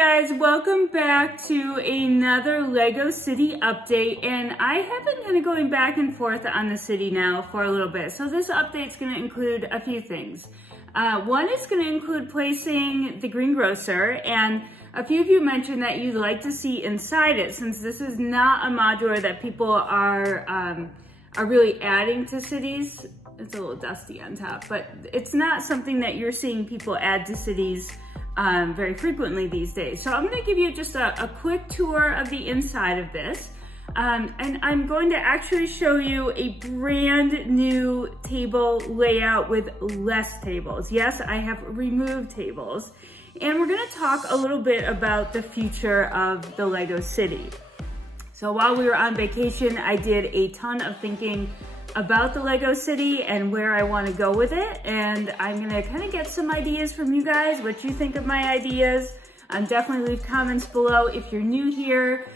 guys, welcome back to another Lego City update, and I have been kind of going back and forth on the city now for a little bit. So this update is going to include a few things. One is going to include placing the Green Grocer, and a few of you mentioned that you'd like to see inside it, since this is not a modular that people are really adding to cities. It's a little dusty on top, but it's not something that you're seeing people add to cities very frequently these days. So I'm going to give you just a quick tour of the inside of this. And I'm going to actually show you a brand new table layout with less tables. Yes, I have removed tables. And we're going to talk a little bit about the future of the Lego City. So while we were on vacation, I did a ton of thinking about the Lego City and where I want to go with it, and I'm gonna kind of get some ideas from you guys, what you think of my ideas. Definitely leave comments below. If you're new here,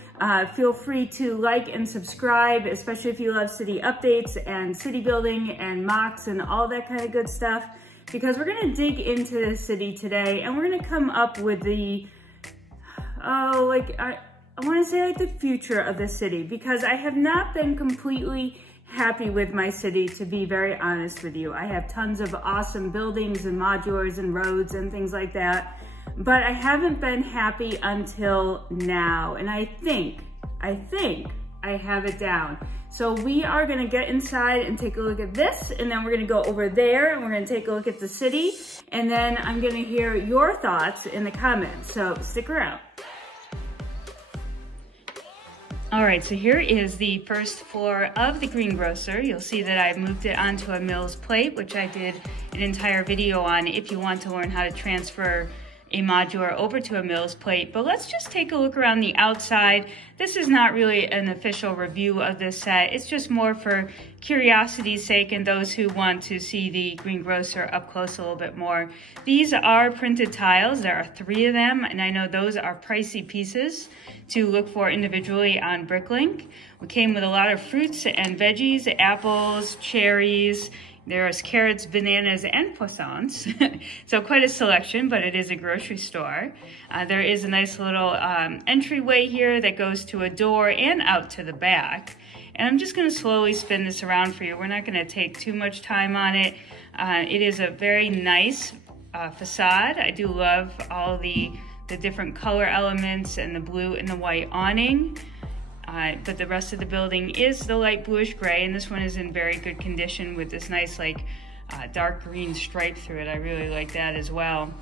feel free to like and subscribe, especially if you love city updates and city building and mocks and all that kind of good stuff, because we're gonna dig into the city today and we're gonna come up with the, I wanna say like the future of the city, because I have not been completely happy with my city, to be very honest with you. I have tons of awesome buildings and modulars and roads and things like that, but I haven't been happy until now, and I think I have it down. So we are gonna get inside and take a look at this, and then we're gonna go over there and we're gonna take a look at the city, and then I'm gonna hear your thoughts in the comments, so stick around. All right, so here is the first floor of the Green Grocer. You'll see that I've moved it onto a Mills plate, which I did an entire video on if you want to learn how to transfer a modular over to a Mills plate. But let's just take a look around the outside. This is not really an official review of this set. It's just more for curiosity's sake and those who want to see the Green Grocer up close a little bit more. These are printed tiles. There are 3 of them, and I know those are pricey pieces to look for individually on Bricklink. We came with a lot of fruits and veggies, apples, cherries. There's carrots, bananas, and croissants. So quite a selection, but it is a grocery store. There is a nice little entryway here that goes to a door and out to the back. And I'm just gonna slowly spin this around for you. We're not gonna take too much time on it. It is a very nice facade. I do love all the different color elements and the blue and the white awning. But the rest of the building is the light bluish gray, and this one is in very good condition with this nice dark green stripe through it. I really like that as well.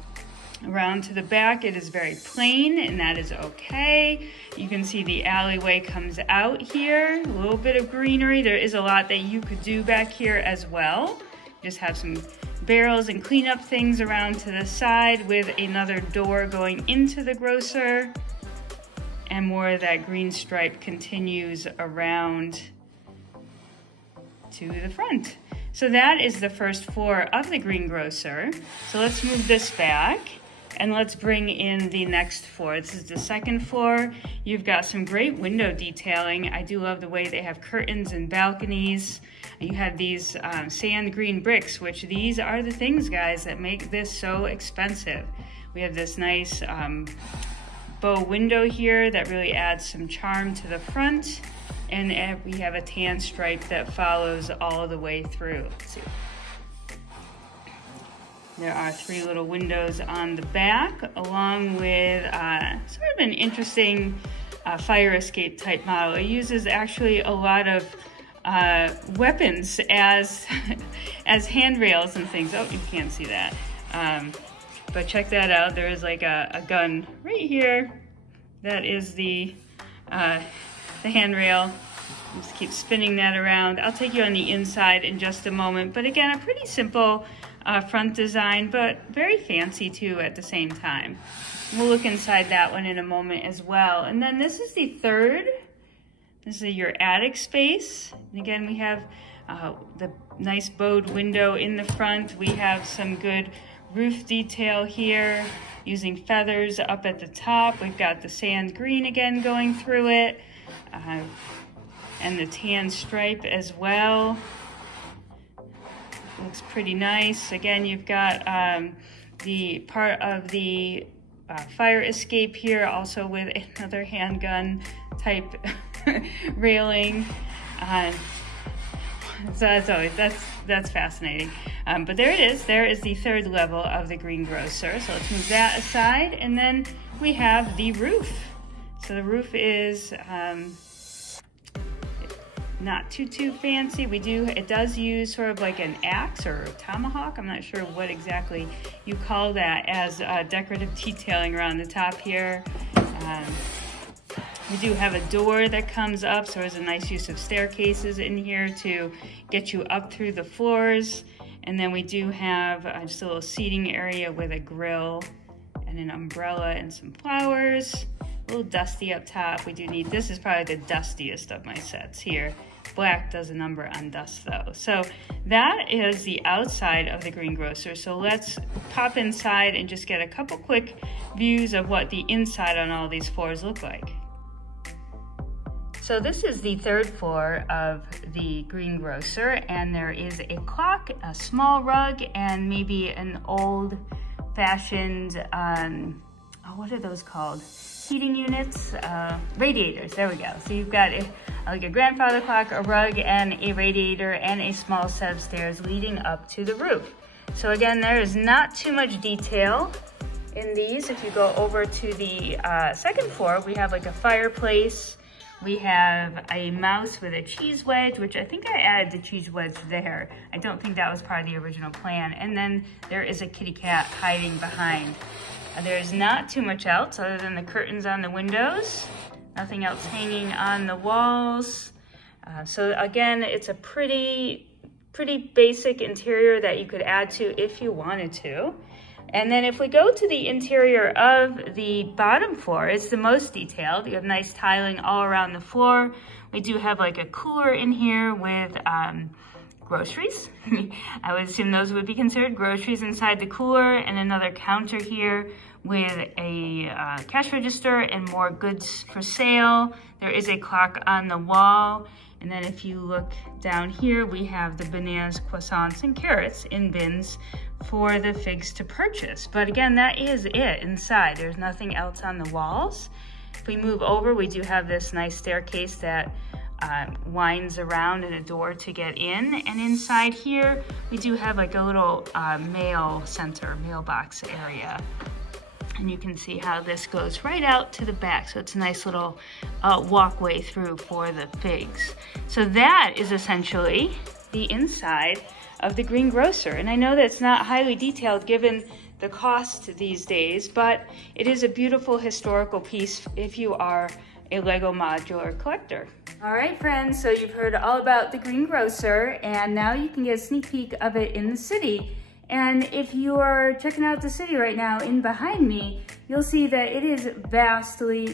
Around to the back, it is very plain, and that is okay. You can see the alleyway comes out here, a little bit of greenery. There is a lot that you could do back here as well. Just have some barrels and clean up things around to the side with another door going into the grocer. And more of that green stripe continues around to the front. So that is the first floor of the Green Grocer. So let's move this back and let's bring in the next floor. This is the second floor. You've got some great window detailing. I do love the way they have curtains and balconies. You have these sand green bricks, which these are the things, guys, that make this so expensive. We have this nice bow window here that really adds some charm to the front, and we have a tan stripe that follows all the way through. Let's see. There are 3 little windows on the back, along with sort of an interesting fire escape type model. It uses actually a lot of weapons as as handrails and things. Oh, you can't see that. But check that out. There is like a gun right here. That is the handrail. Just keep spinning that around. I'll take you on the inside in just a moment. But again, a pretty simple front design, but very fancy too at the same time. We'll look inside that one in a moment as well. And then this is the third. This is your attic space. And again, we have the nice bowed window in the front. We have some good roof detail here using feathers up at the top. We've got the sand green again going through it, and the tan stripe as well. Looks pretty nice. Again, you've got the part of the fire escape here, also with another handgun type railing. So that's fascinating. But there it is. There is the third level of the Green Grocer. So let's move that aside, and then we have the roof. So the roof is not too fancy. It does use sort of like an axe or a tomahawk. I'm not sure what exactly you call that, as decorative detailing around the top here. We do have a door that comes up, so there's a nice use of staircases in here to get you up through the floors. And then we do have just a little seating area with a grill and an umbrella and some flowers. A little dusty up top. We do need, this is probably the dustiest of my sets here. Black does a number on dust though. So that is the outside of the Green Grocer. So let's pop inside and just get a couple quick views of what the inside on all these floors look like. So this is the third floor of the Green Grocer, and there is a clock, a small rug, and maybe an old-fashioned, what are those called? Heating units, radiators, there we go. So you've got like a grandfather clock, a rug, and a radiator, and a small set of stairs leading up to the roof. So again, there is not too much detail in these. If you go over to the second floor, we have like a fireplace. We have a mouse with a cheese wedge, which I think I added the cheese wedge there. I don't think that was part of the original plan. And then there is a kitty cat hiding behind. There's not too much else other than the curtains on the windows. Nothing else hanging on the walls. So again, it's a pretty basic interior that you could add to if you wanted to. And then if we go to the interior of the bottom floor, it's the most detailed. You have nice tiling all around the floor. We do have like a cooler in here with groceries. I would assume those would be considered groceries inside the cooler, and another counter here with a cash register and more goods for sale. There is a clock on the wall. And then if you look down here, we have the bananas, croissants, and carrots in bins for the figs to purchase. But again, that is it inside. There's nothing else on the walls. If we move over, we do have this nice staircase that winds around and a door to get in. And inside here, we do have like a little mail center, mailbox area. And you can see how this goes right out to the back. So it's a nice little walkway through for the figs. So that is essentially the inside of the Green Grocer. And I know that it's not highly detailed given the cost these days, but it is a beautiful historical piece if you are a Lego modular collector. All right, friends, so you've heard all about the Green Grocer, and now you can get a sneak peek of it in the city. And if you are checking out the city right now in behind me, you'll see that it is vastly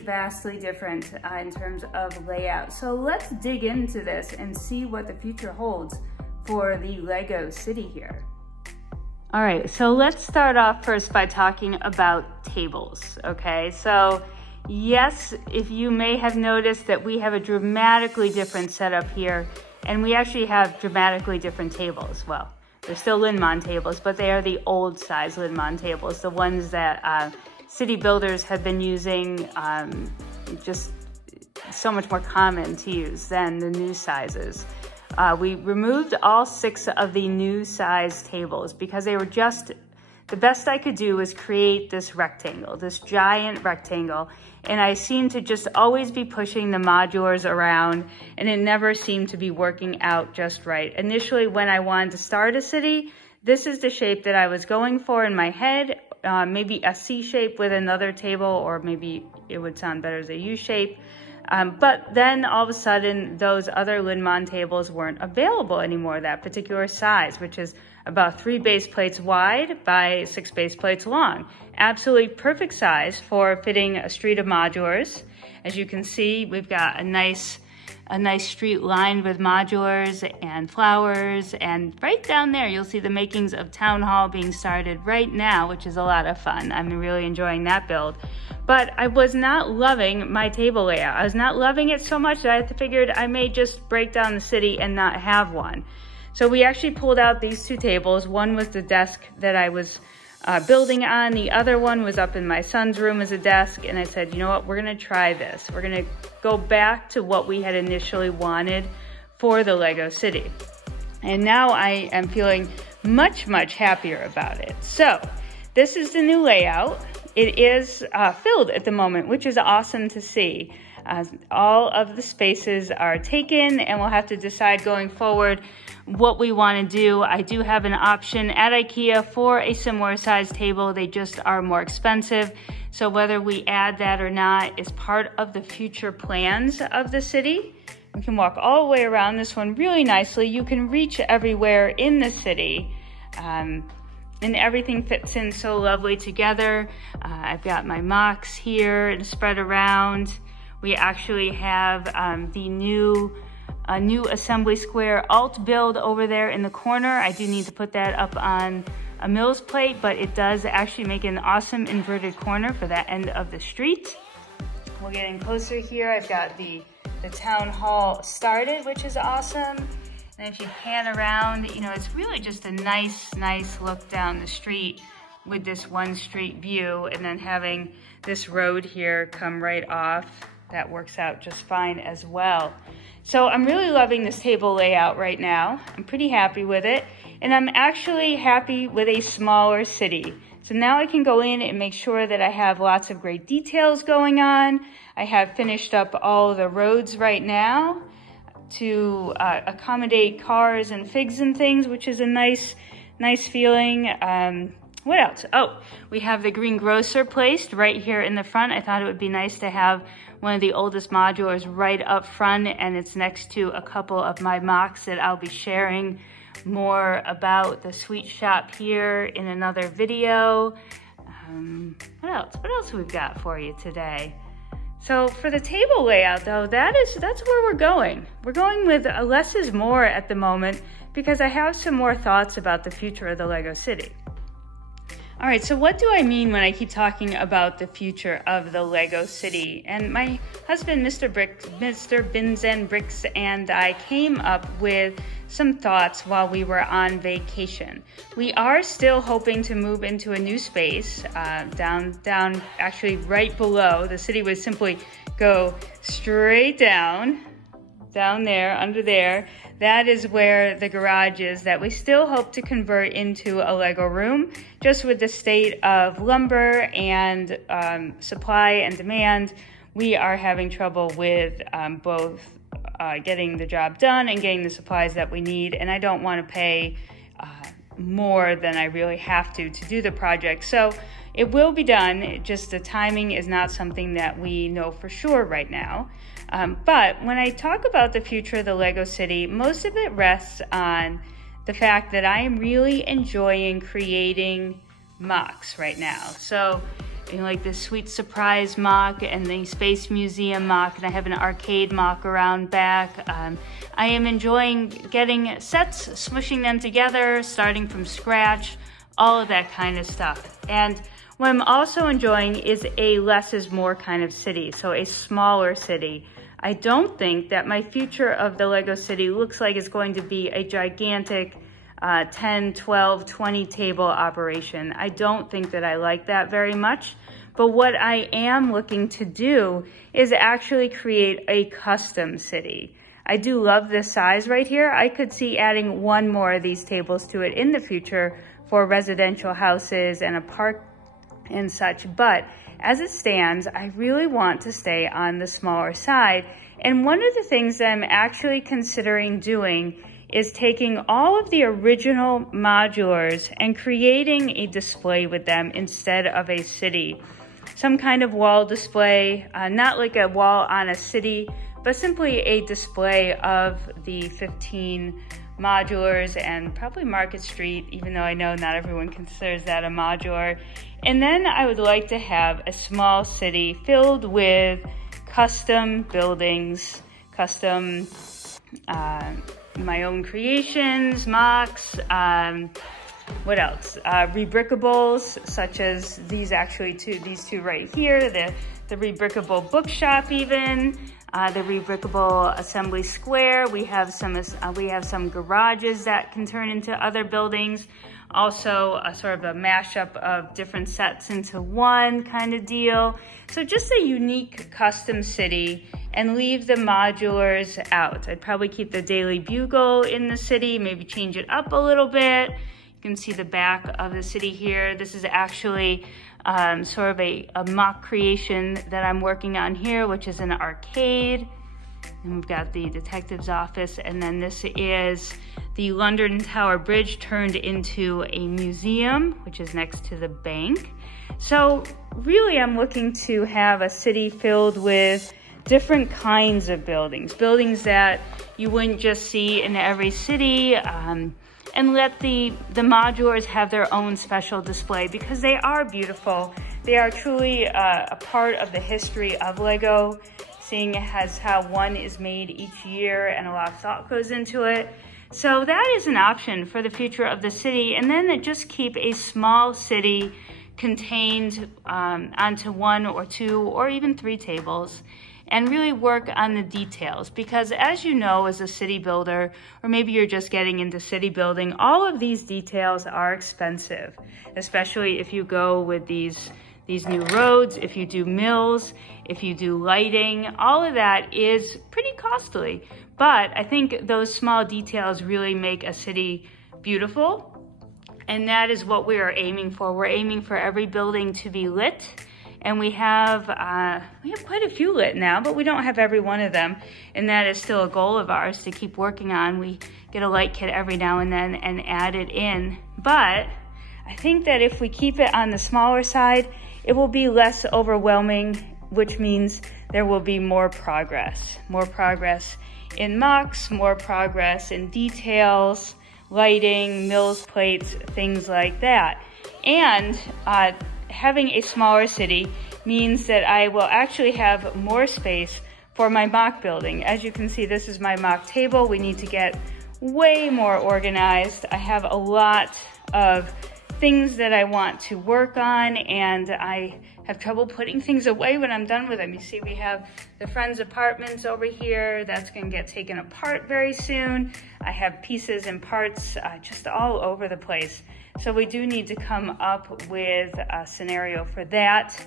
different in terms of layout. So let's dig into this and see what the future holds for the Lego city here. All right, so let's start off first by talking about tables, okay? So yes, if you may have noticed that we have a dramatically different setup here, and we actually have dramatically different tables. Well, they're still Linmon tables, but they are the old size Linmon tables, the ones that city builders have been using, just so much more common to use than the new sizes. We removed all 6 of the new size tables because they were just, the best I could do was create this rectangle, this giant rectangle. And I seemed to just always be pushing the modulars around, and it never seemed to be working out just right. Initially, when I wanted to start a city, this is the shape that I was going for in my head, maybe a C shape with another table, or maybe it would sound better as a U shape. But then all of a sudden, those other Linmon tables weren't available anymore, that particular size, which is about 3 base plates wide by 6 base plates long. Absolutely perfect size for fitting a street of modulars. As you can see, we've got a nice street lined with modulars and flowers, and right down there you'll see the makings of Town Hall being started right now, which is a lot of fun. I'm really enjoying that build. But I was not loving my table layout. I was not loving it so much that I figured I may just break down the city and not have one. So we actually pulled out these 2 tables. One was the desk that I was building on. The other one was up in my son's room as a desk, and I said, you know what, we're gonna try this. We're gonna go back to what we had initially wanted for the Lego City. And now I am feeling much, much happier about it. So this is the new layout. It is filled at the moment, which is awesome to see. All of the spaces are taken, and we'll have to decide going forward what we want to do. I do have an option at IKEA for a similar size table. They just are more expensive. So whether we add that or not is part of the future plans of the city. We can walk all the way around this one really nicely. You can reach everywhere in the city. And everything fits in so lovely together. I've got my mocks here and spread around. We actually have the new assembly square alt build over there in the corner. I do need to put that up on a Mills plate, but it does actually make an awesome inverted corner for that end of the street. We're getting closer here. I've got the town hall started, which is awesome. And if you pan around, you know, it's really just a nice look down the street with this one street view, and then having this road here come right off. That works out just fine as well. So I'm really loving this table layout right now. I'm pretty happy with it. And I'm actually happy with a smaller city. So now I can go in and make sure that I have lots of great details going on. I have finished up all the roads right now to accommodate cars and figs and things, which is a nice feeling. What else? Oh, we have the Green Grocer placed right here in the front. I thought it would be nice to have one of the oldest modulars right up front, and it's next to a couple of my mocks that I'll be sharing more about the sweet shop here in another video. What else? What else we've got for you today? So for the table layout though, that's where we're going. We're going with less is more at the moment because I have some more thoughts about the future of the Lego City. All right, so what do I mean when I keep talking about the future of the Lego City? And my husband, Mr. Bins and Bricks, and I came up with some thoughts while we were on vacation. We are still hoping to move into a new space down actually right below. The city would simply go straight down there, under there. That is where the garage is that we still hope to convert into a Lego room. Just with the state of lumber and supply and demand, we are having trouble with both getting the job done and getting the supplies that we need. And I don't want to pay more than I really have to do the project. So it will be done, just the timing is not something that we know for sure right now. But when I talk about the future of the Lego City, most of it rests on the fact that I am really enjoying creating mocks right now. So, you know, like this Sweet Surprise mock and the Space Museum mock, and I have an arcade mock around back. I am enjoying getting sets, smushing them together, starting from scratch, all of that kind of stuff. And what I'm also enjoying is a less is more kind of city, so a smaller city. I don't think that my future of the Lego City looks like it's going to be a gigantic 10, 12, 20 table operation. I don't think that I like that very much. But what I am looking to do is actually create a custom city. I do love this size right here. I could see adding one more of these tables to it in the future for residential houses and a park and such, but as it stands, I really want to stay on the smaller side. And one of the things that I'm actually considering doing is taking all of the original modulars and creating a display with them instead of a city. Some kind of wall display, not like a wall on a city, but simply a display of the 15 modulars and probably Market Street, even though I know not everyone considers that a modular. And then I would like to have a small city filled with custom buildings, custom my own creations, mocks, what else? Rebrickables, such as these two right here, the rebrickable bookshop even. the rebrickable assembly square. We have some garages that can turn into other buildings. Also a sort of a mashup of different sets into one kind of deal. So just a unique custom city, and leave the modulars out. I'd probably keep the Daily Bugle in the city, maybe change it up a little bit. You can see the back of the city here. This is actually sort of a mock creation that I'm working on here, which is an arcade. And we've got the detective's office, and then this is the London Tower Bridge turned into a museum, which is next to the bank. So really I'm looking to have a city filled with different kinds of buildings, buildings that you wouldn't just see in every city, and let the modulars have their own special display, because they are beautiful. They are truly a part of the history of Lego, seeing as how one is made each year and a lot of thought goes into it. So that is an option for the future of the city. And then just keep a small city contained onto 1 or 2 or even 3 tables, and really work on the details. Because as you know, as a city builder, or maybe you're just getting into city building, all of these details are expensive, especially if you go with these new roads, if you do mills, if you do lighting, all of that is pretty costly. But I think those small details really make a city beautiful. And that is what we are aiming for. We're aiming for every building to be lit. And we have quite a few lit now, but we don't have every one of them. And that is still a goal of ours to keep working on. We get a light kit every now and then and add it in. But I think that if we keep it on the smaller side, it will be less overwhelming, which means there will be more progress. More progress in mocks, more progress in details, lighting, mills plates, things like that. And having a smaller city means that I will actually have more space for my mock building. As you can see, this is my mock table. We need to get way more organized. I have a lot of things that I want to work on, and I have trouble putting things away when I'm done with them. You see, we have the Friends Apartments over here. That's gonna get taken apart very soon. I have pieces and parts just all over the place. So we do need to come up with a scenario for that.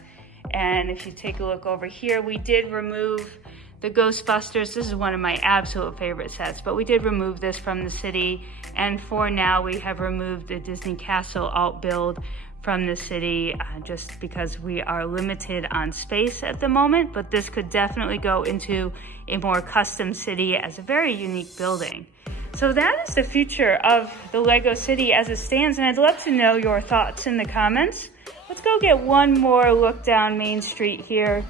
And if you take a look over here, we did remove the Ghostbusters. This is one of my absolute favorite sets, but we did remove this from the city. And for now, we have removed the Disney Castle alt build from the city just because we are limited on space at the moment, but this could definitely go into a more custom city as a very unique building. So that is the future of the Lego City as it stands, and I'd love to know your thoughts in the comments. Let's go get one more look down Main Street here.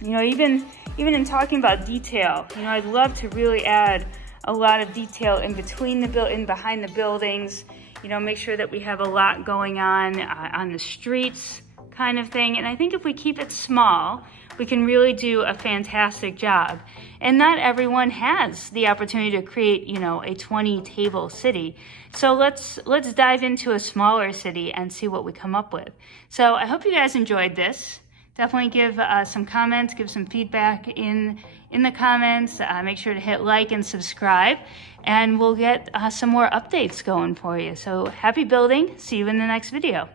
You know, even in talking about detail, you know, I'd love to really add a lot of detail in between behind the buildings. You know, make sure that we have a lot going on the streets kind of thing. And I think if we keep it small, we can really do a fantastic job. And not everyone has the opportunity to create, you know, a 20-table city. So let's dive into a smaller city and see what we come up with. So I hope you guys enjoyed this. Definitely give some comments, give some feedback in the comments. Make sure to hit like and subscribe, and we'll get some more updates going for you. So happy building. See you in the next video.